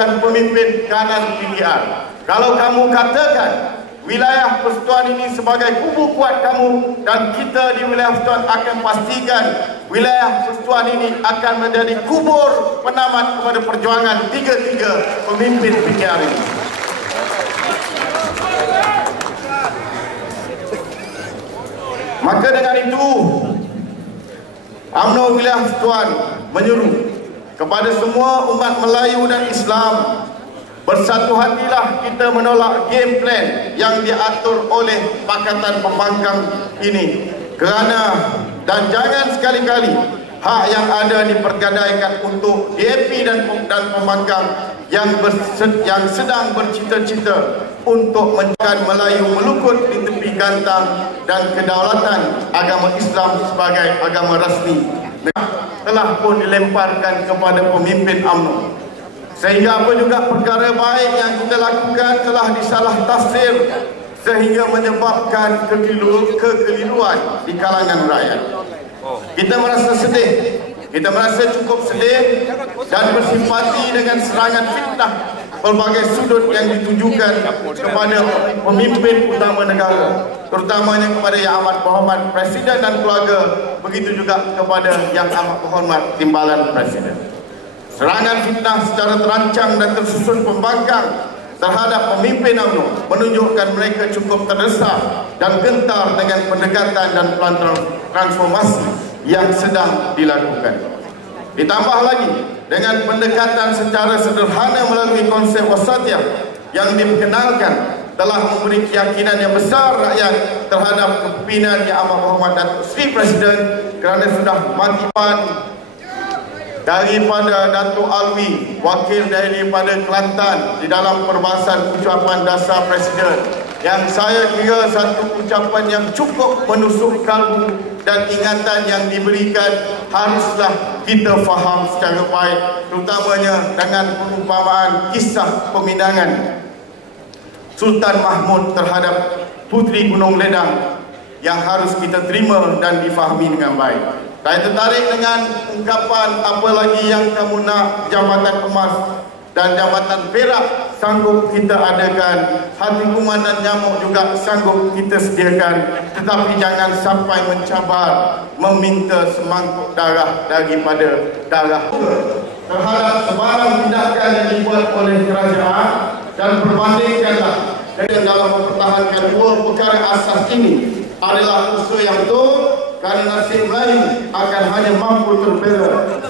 menunjukkan pemimpin kanan PKR. Kalau kamu katakan wilayah persekutuan ini sebagai kubu kuat kamu, dan kita di wilayah persekutuan akan pastikan wilayah persekutuan ini akan menjadi kubur penamat kepada perjuangan tiga-tiga pemimpin PKR ini. Maka dengan itu, UMNO wilayah persekutuan menyeru kepada semua umat Melayu dan Islam, bersatu hatilah kita menolak game plan yang diatur oleh Pakatan Pembangkang ini, kerana dan jangan sekali-kali hak yang ada dipergadaikan untuk DAP dan pembangkang yang sedang bercita-cita untuk menjadikan Melayu melukut di tepi gantang dan kedaulatan agama Islam sebagai agama rasmi telah pun dilemparkan kepada pemimpin UMNO. Sehingga apa juga perkara baik yang kita lakukan telah disalah tafsir sehingga menyebabkan kekeliruan di kalangan rakyat. Kita merasa sedih, kita merasa cukup sedih dan bersimpati dengan serangan fitnah berbagai sudut yang ditujukan kepada pemimpin utama negara, terutamanya kepada Yang Amat Berhormat Presiden dan keluarga, begitu juga kepada Yang Amat Berhormat Timbalan Presiden. Serangan fitnah secara terancang dan tersusun pembangkang terhadap pemimpin UMNO menunjukkan mereka cukup terdesak dan gentar dengan pendekatan dan pelan transformasi yang sedang dilakukan. Ditambah lagi dengan pendekatan secara sederhana melalui konsep wasatiyah yang diperkenalkan telah memberi keyakinan yang besar rakyat terhadap kepimpinan Yang Amat Berhormat Datuk Seri Presiden, kerana sudah mati daripada Datuk Alwi, wakil daripada Kelantan, di dalam perbahasan ucapan dasar Presiden, yang saya kira satu ucapan yang cukup menusuk kalbu dan ingatan yang diberikan haruslah kita faham secara baik, terutamanya dengan perumpamaan kisah pemindangan Sultan Mahmud terhadap Puteri Gunung Ledang yang harus kita terima dan difahami dengan baik. Saya tertarik dengan ungkapan apa lagi yang kamu nak, jabatan emas dan jabatan perak sanggup kita adakan, hati kuman dan nyamuk juga sanggup kita sediakan, tetapi jangan sampai mencabar meminta semangkuk darah daripada darah terhadap sebarang tindakan yang dibuat oleh kerajaan, dan berbandingkanlah dengan dalam mempertahankan dua perkara asas ini adalah usaha yang betul, kerana nasib Melayu akan hanya mampu terbela